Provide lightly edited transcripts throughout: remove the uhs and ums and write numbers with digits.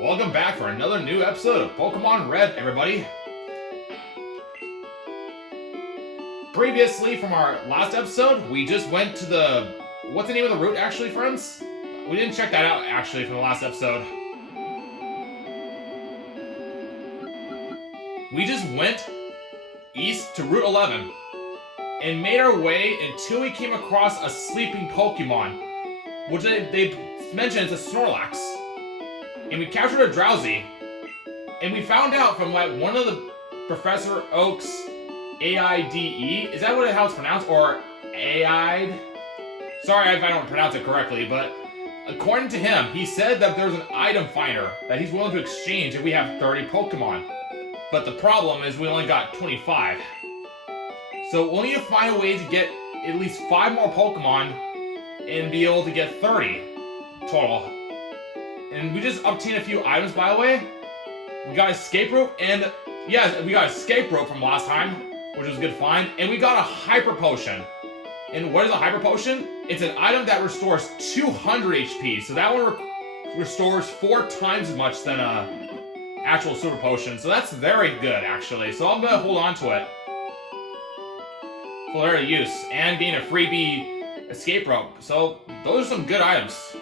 Welcome back for another new episode of Pokemon Red, everybody. Previously, from our last episode, we just went to the... What's the name of the route, actually, friends? We didn't check that out, actually, from the last episode. We just went east to Route 11 and made our way until we came across a sleeping Pokemon, which they mentioned is a Snorlax. And we captured a Drowsy. And we found out from one of the Professor Oak's AIDE, is that how it's pronounced? Or AID? Sorry if I don't pronounce it correctly, but according to him, he said that there's an item finder that he's willing to exchange if we have 30 Pokemon. But the problem is we only got 25. So we'll need to find a way to get at least 5 more Pokemon and be able to get 30 total. And we just obtained a few items, by the way. We got escape rope, and yes, we got escape rope from last time, which was a good find. And we got a hyper potion. And what is a hyper potion? It's an item that restores 200 HP. So that one restores 4 times as much than a actual super potion. So that's very good, actually. So I'm gonna hold on to it for their use and gain a freebie escape rope. So those are some good items.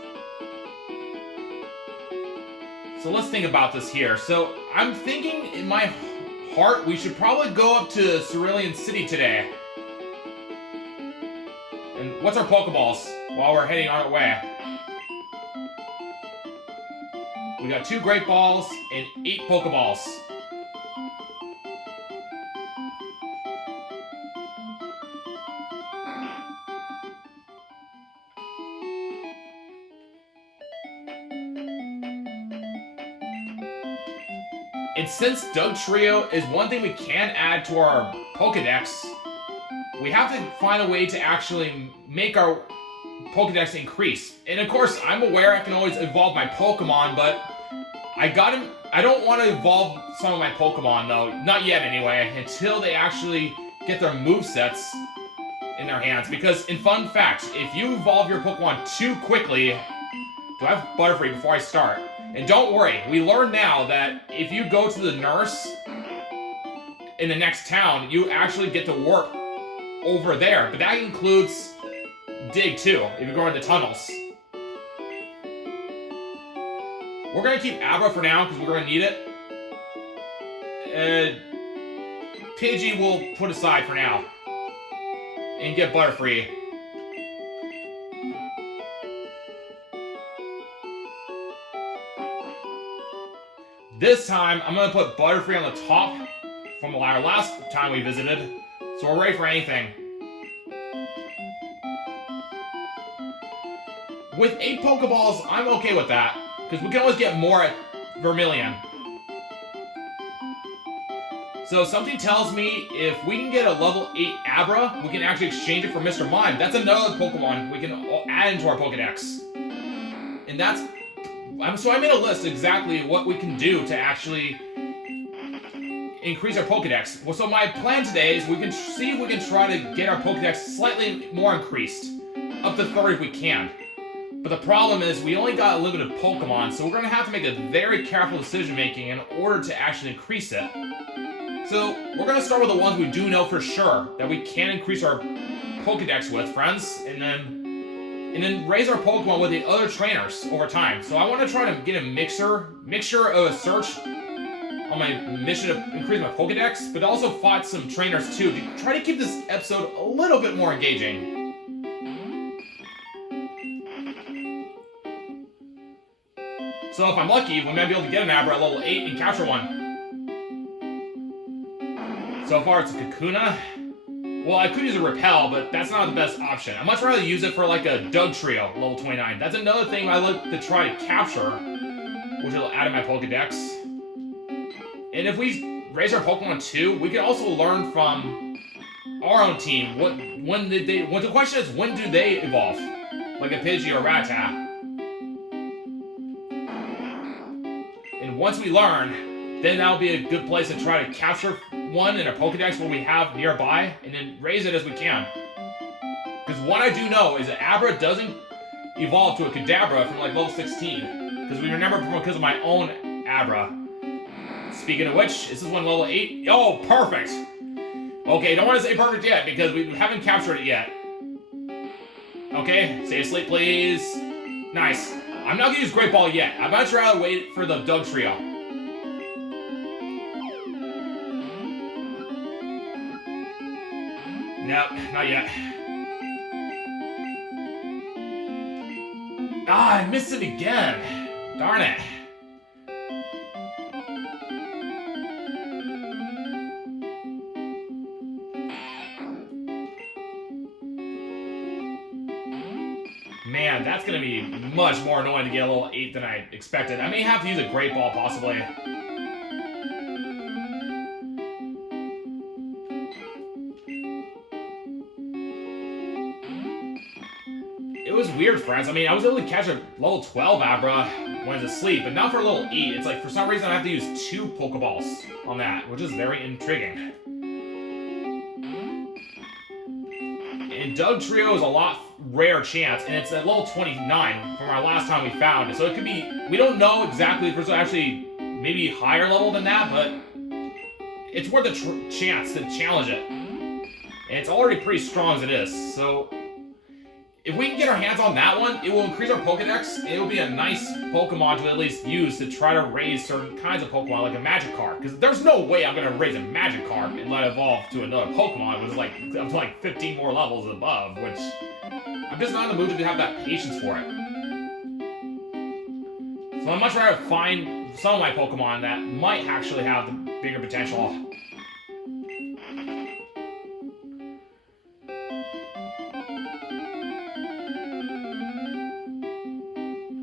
So let's think about this here. So I'm thinking in my heart we should probably go up to Cerulean City today. And what's our Pokeballs while we're heading on our way? We got 2 Great Balls and 8 Pokeballs. And since Dugtrio is one thing we can add to our Pokedex, we have to find a way to actually make our Pokedex increase. And of course, I'm aware I can always evolve my Pokemon, but I don't want to evolve some of my Pokemon though, not yet anyway, until they actually get their movesets in their hands. Because in fun fact, if you evolve your Pokemon too quickly, do I have Butterfree before I start? And don't worry, we learned now that if you go to the nurse in the next town, you actually get to work over there. But that includes dig too, if you go into tunnels. We're gonna keep Abra for now because we're gonna need it. Pidgey will put aside for now and get Butterfree. This time, I'm gonna put Butterfree on the top from our last time we visited, so we're ready for anything. With 8 Pokeballs, I'm okay with that, because we can always get more at Vermilion. So something tells me if we can get a level 8 Abra, we can actually exchange it for Mr. Mime. That's another Pokemon we can add into our Pokedex. And that's... So I made a list exactly what we can do to actually increase our Pokedex. Well, so my plan today is we can see if we can try to get our Pokedex slightly more increased. Up to 30 if we can. But the problem is we only got a limited Pokemon, so we're going to have to make a very careful decision making in order to actually increase it. So we're going to start with the ones we do know for sure that we can increase our Pokedex with, friends, and then raise our Pokemon with the other trainers over time. So I want to try to get a mixture of a search on my mission to increase my Pokedex, but also fight some trainers too to try to keep this episode a little bit more engaging. So if I'm lucky, we might be able to get an Abra at level 8 and capture one. So far it's a Kakuna. Well, I could use a Repel, but that's not the best option. I'd much rather use it for like a Dugtrio, level 29. That's another thing I like to try to capture, which will add in my Pokedex. And if we raise our Pokemon too, we can also learn from our own team. The question is, when do they evolve? Like a Pidgey or Rattata. And once we learn, then that'll be a good place to try to capture one in a Pokedex where we have nearby, and then raise it as we can. Because what I do know is that Abra doesn't evolve to a Kadabra from like level 16. Because we remember because of my own Abra. Speaking of which, this is one level 8. Oh, perfect! Okay, don't want to say perfect yet because we haven't captured it yet. Okay, stay asleep, please. Nice. I'm not gonna use Great Ball yet. I'm not sure how to wait for the Doug Trio. Nope, not yet. Ah, I missed it again. Darn it. Man, that's gonna be much more annoying to get a little 8 than I expected. I may have to use a Great Ball, possibly. It was weird, friends. I mean, I was able to catch a level 12 Abra when I was asleep, but not for a level 8. It's like, for some reason, I have to use 2 Pokeballs on that, which is very intriguing. And Doug Trio is a lot rare chance, and it's at level 29 from our last time we found it. So it could be, we don't know exactly if it's actually maybe higher level than that, but it's worth a chance to challenge it. And it's already pretty strong as it is, so if we can get our hands on that one, it will increase our Pokedex, and it will be a nice Pokemon to at least use to try to raise certain kinds of Pokemon, like a Magikarp. Because there's no way I'm going to raise a Magikarp and let it evolve to another Pokemon with like up to like 15 more levels above, which I'm just not in the mood to have that patience for it. So I'm much rather find some of my Pokemon that might actually have the bigger potential.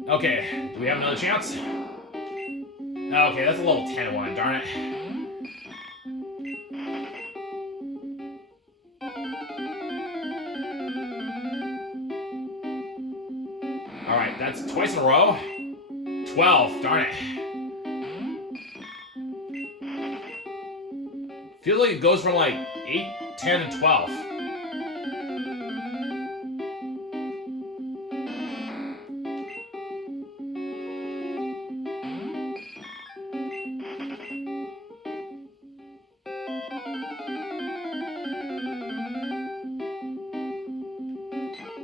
Okay, do we have another chance? Okay, that's a level 10 one, darn it. Alright, that's twice in a row. 12, darn it. Feels like it goes from like 8, 10, and 12.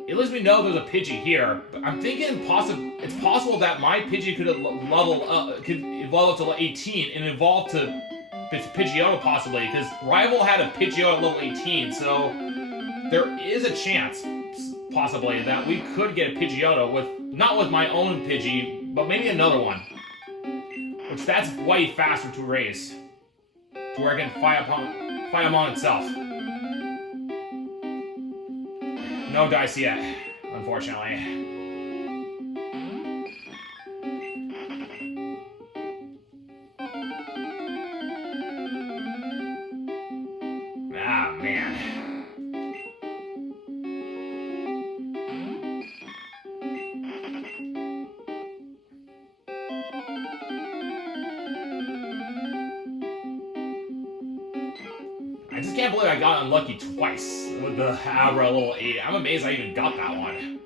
It lets me know there's a Pidgey here, but I'm thinking it's possible that my Pidgey could evolve up to level 18 and evolve to Pidgeotto possibly, because Rival had a Pidgeotto at level 18, so there is a chance, possibly, that we could get a Pidgeotto not with my own Pidgey, but maybe another one. Which that's way faster to raise, to where it can fight upon itself. No dice yet, unfortunately. Ah, man. I just can't believe I got unlucky twice with the Abra level 8. I'm amazed I even got that one.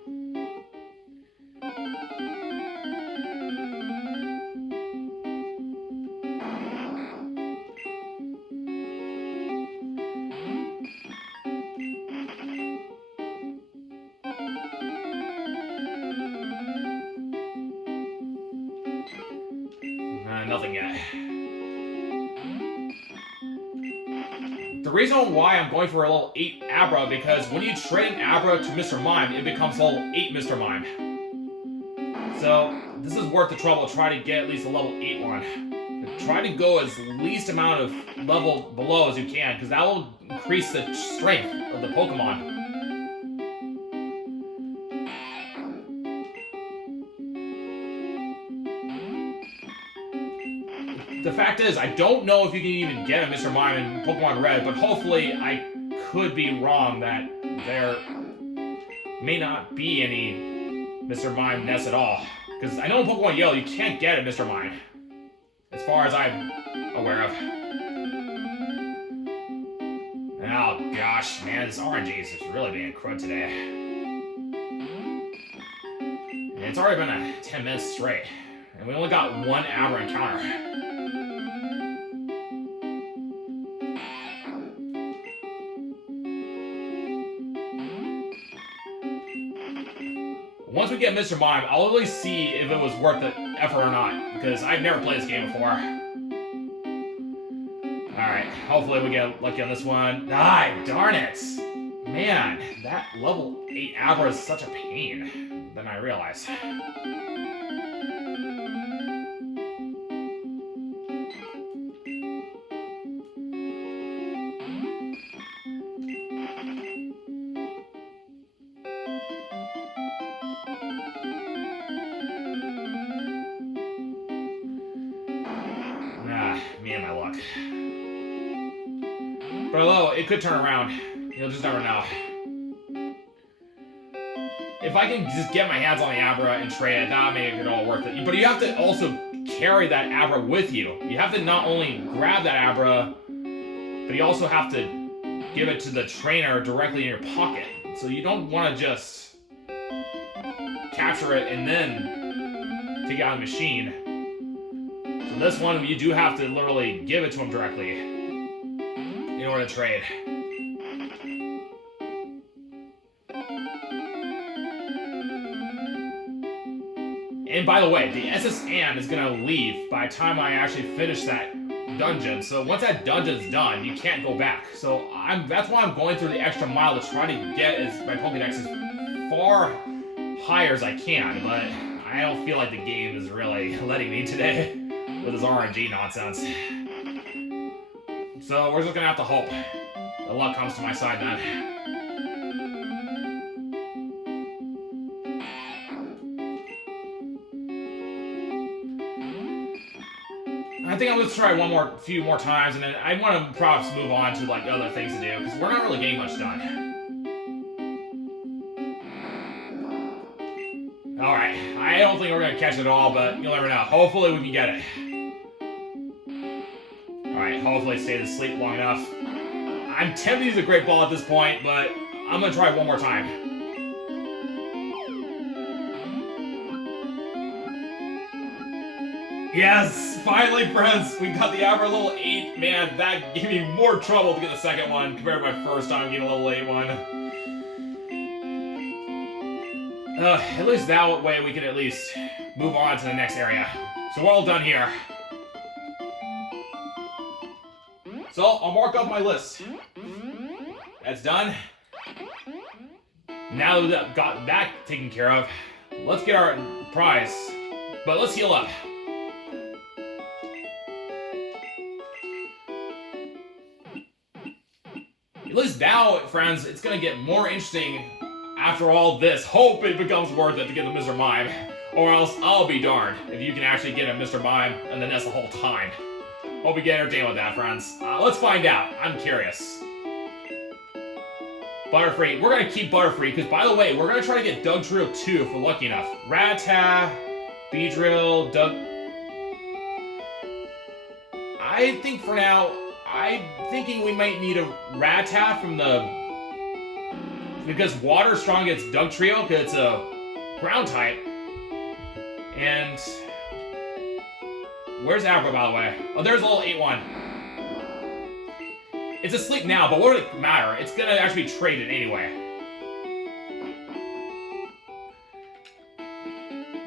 Nothing yet. The reason why I'm going for a level 8 Abra, because when you trade an Abra to Mr. Mime, it becomes level 8 Mr. Mime. So, this is worth the trouble to try to get at least a level 8 one. Try to go as least amount of level below as you can, because that will increase the strength of the Pokemon. The fact is, I don't know if you can even get a Mr. Mime in Pokemon Red, but hopefully I could be wrong that there may not be any Mr. Mime nests at all. Because I know in Pokemon Yellow you can't get a Mr. Mime, as far as I'm aware of. Oh gosh, man, this RNG is really being crud today. And it's already been 10 minutes straight. And we only got one Abra encounter. Once we get Mr. Mime, I'll really see if it was worth the effort or not, because I've never played this game before. Alright, hopefully we get lucky on this one. Ah, darn it! Man, that level 8 Abra is such a pain than I realized. Me and my luck. But although it could turn around, you'll just never know. If I can just get my hands on the Abra and trade it, that'll make it all worth it. But you have to also carry that Abra with you. You have to not only grab that Abra, but you also have to give it to the trainer directly in your pocket. So you don't want to just capture it and then take it out of the machine. So this one, you do have to literally give it to him directly in order to trade. And by the way, the SS Ann is gonna leave by the time I actually finish that dungeon. So once that dungeon's done, you can't go back. So that's why I'm going through the extra mile to try to get my Pokédex as far higher as I can. But I don't feel like the game is really letting me today with this RNG nonsense. So we're just gonna have to hope the luck comes to my side then. I think I'm gonna try few more times, and then I want to perhaps move on to like other things to do because we're not really getting much done. All right, I don't think we're gonna catch it all, but you'll never know. Hopefully we can get it. All right, hopefully it stays asleep long enough. I'm tempted to use a Great Ball at this point, but I'm gonna try one more time. Yes! Finally, friends! We got the Abra level 8. Man, that gave me more trouble to get the second one compared to my first time getting a level 8 one. At least that way we can at least move on to the next area. So we're all done here. So I'll mark up my list. That's done. Now that we've got that taken care of, let's get our prize. But let's heal up. At least now, friends, it's gonna get more interesting after all this. Hope it becomes worth it to get the Mr. Mime. Or else I'll be darned if you can actually get a Mr. Mime and then that's the whole time. Hope you get entertained with that, friends. Let's find out. I'm curious. Butterfree. We're gonna keep Butterfree, because by the way, we're gonna try to get Dugtrio 2 if we're lucky enough. Rattata, Beedrill, Doug... I think for now, I'm thinking we might need a Rattata from the... Because Water's strong against Dugtrio, because it's a ground type. And... Where's Abra, by the way? Oh, there's a little 8-1. It's asleep now, but what would it matter? It's gonna actually be traded anyway.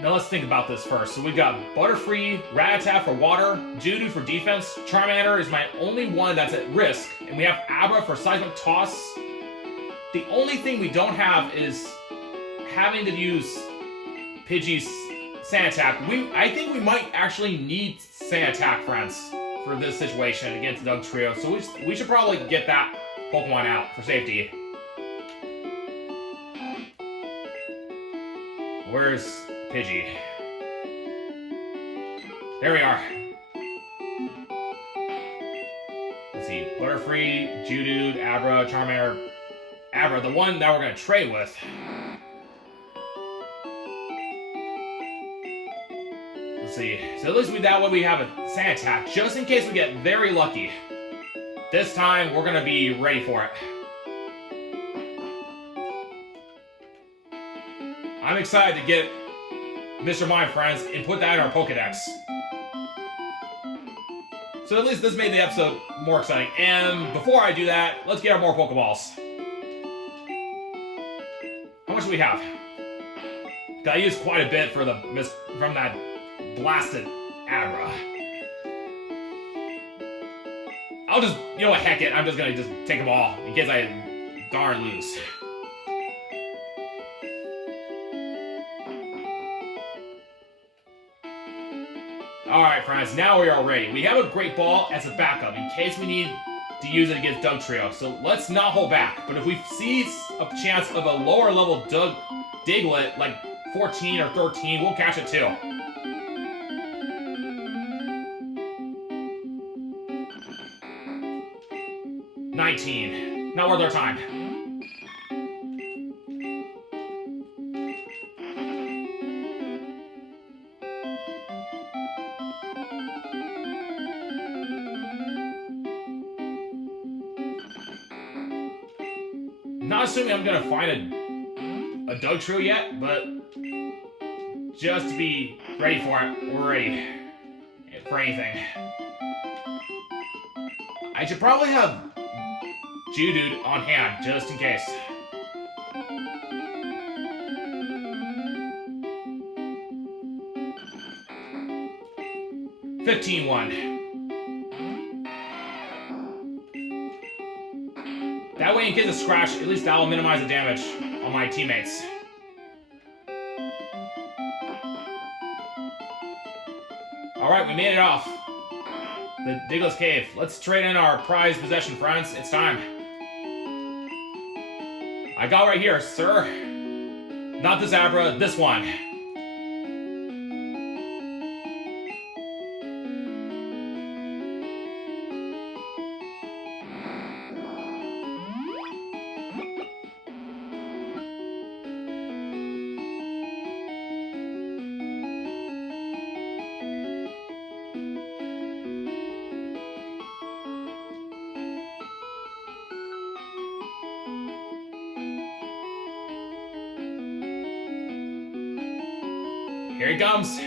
Now let's think about this first. So we got Butterfree, Rattata for water, Judo for defense, Charmander is my only one that's at risk, and we have Abra for seismic toss. The only thing we don't have is having to use Pidgey's Sand Attack. I think we might actually need Sand Attack, friends, for this situation against Dugtrio. So we should probably get that Pokemon out for safety. Where's Pidgey? There we are. Let's see. Butterfree, Geodude, Abra, Charmander. Abra, the one that we're going to trade with. Let's see. So at least that way we have a Sand Attack, just in case we get very lucky. This time, we're going to be ready for it. I'm excited to get Mr. Mime, friends, and put that in our Pokedex. So at least this made the episode more exciting. And before I do that, let's get our more Pokeballs. How much do we have? I used quite a bit for the from that blasted Abra. I'll just, you know what, heck it. I'm just gonna just take them all in case I darn lose. Alright, friends, now we are ready. We have a Great Ball as a backup in case we need to use it against Doug Trio. So let's not hold back. But if we see a chance of a lower level Diglett, like 14 or 13, we'll catch it too. Not worth our time. Not assuming I'm gonna find a Doug Trio yet, but just to be ready for it, we're ready for anything. I should probably have Geodude on hand, just in case. $15-1. That way, in case of scratch, at least that will minimize the damage on my teammates. Alright, we made it off the Diglett's Cave. Let's trade in our prized possession, friends. It's time. I got right here, sir. Not this Abra, this one. Here he comes.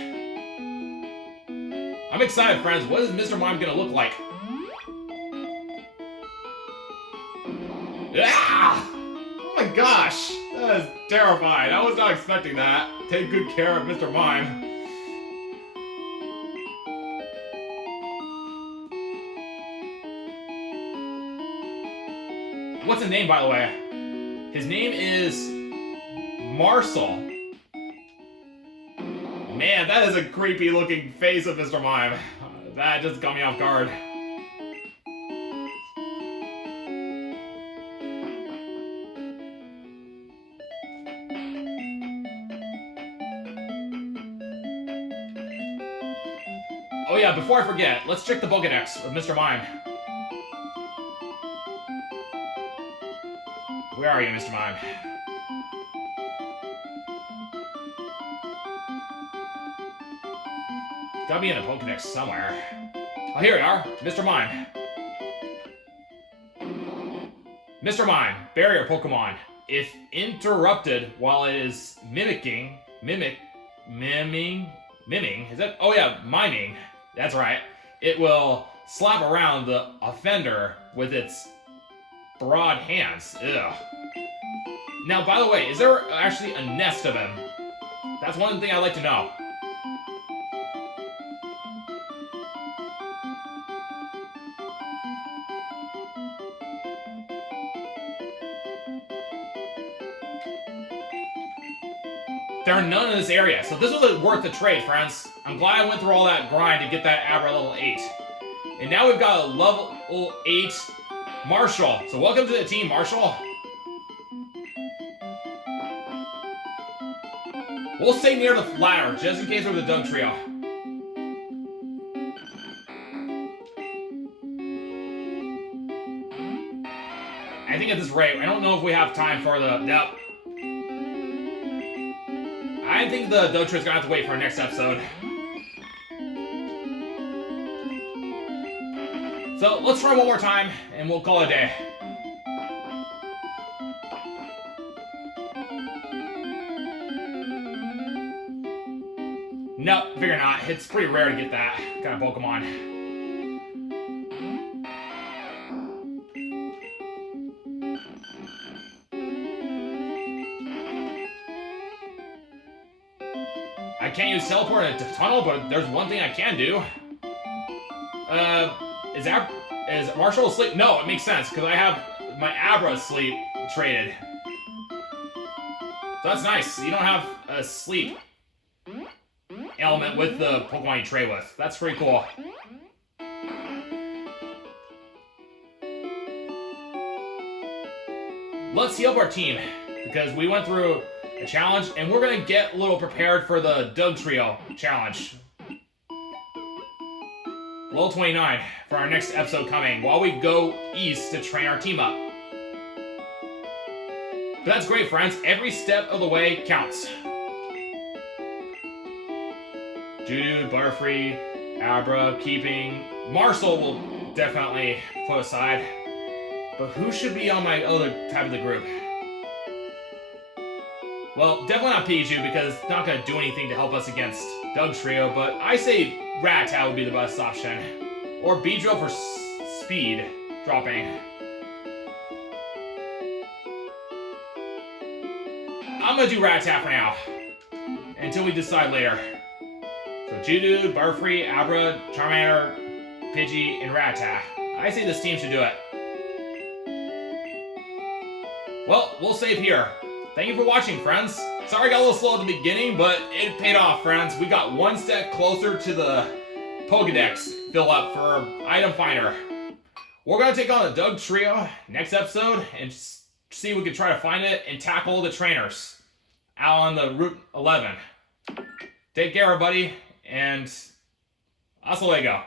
I'm excited, friends. What is Mr. Mime gonna look like? Ah! Oh my gosh! That is terrifying. I was not expecting that. Take good care of Mr. Mime. What's his name, by the way? His name is Marcel. Man, that is a creepy looking face of Mr. Mime. That just got me off guard. Oh yeah, before I forget, let's check the Pokédex of Mr. Mime. Where are you, Mr. Mime? Gotta be in a Pokédex somewhere. Oh, here we are. Mr. Mime. Mr. Mime, barrier Pokemon. If interrupted while it is miming, is that? Oh yeah, miming. That's right. It will slap around the offender with its broad hands. Ugh. Now, by the way, is there actually a nest of them? That's one thing I'd like to know. There are none in this area, so this was worth the trade, friends. I'm glad I went through all that grind to get that Abra level 8. And now we've got a level 8 Marshall. So welcome to the team, Marshall. We'll stay near the ladder, just in case we're the Doug Trio. I think at this rate, I don't know if we have time for the... Yep. I think the Doug Trio's gonna have to wait for our next episode. So let's try one more time, and we'll call it a day. Nope, figure not. It's pretty rare to get that kind of Pokemon. I can't use teleport in a tunnel, but there's one thing I can do. Is Marshall asleep? No, it makes sense, because I have my Abra sleep traded. So that's nice. You don't have a sleep element with the Pokemon you trade with. That's pretty cool. Let's heal up our team, because we went through a challenge, and we're going to get a little prepared for the Doug Trio challenge. Level 29 for our next episode coming, while we go east to train our team up. But that's great, friends. Every step of the way counts. Judo, Butterfree, Abra, Keeping. Marcel will definitely put aside. But who should be on my other type of the group? Well, definitely not Pikachu, because it's not going to do anything to help us against Doug Trio, but I say Rattata would be the best option. Or Beedrill for speed dropping. I'm going to do Rattata for now, until we decide later. So Geodude, Butterfree, Abra, Charmander, Pidgey, and Rattata. I say this team should do it. Well, we'll save here. Thank you for watching, friends. Sorry I got a little slow at the beginning, but it paid off, friends. We got one step closer to the Pokedex fill up for Item Finder. We're going to take on the Doug Trio next episode and see if we can try to find it and tackle the trainers out on the Route 11. Take care, everybody, and hasta luego.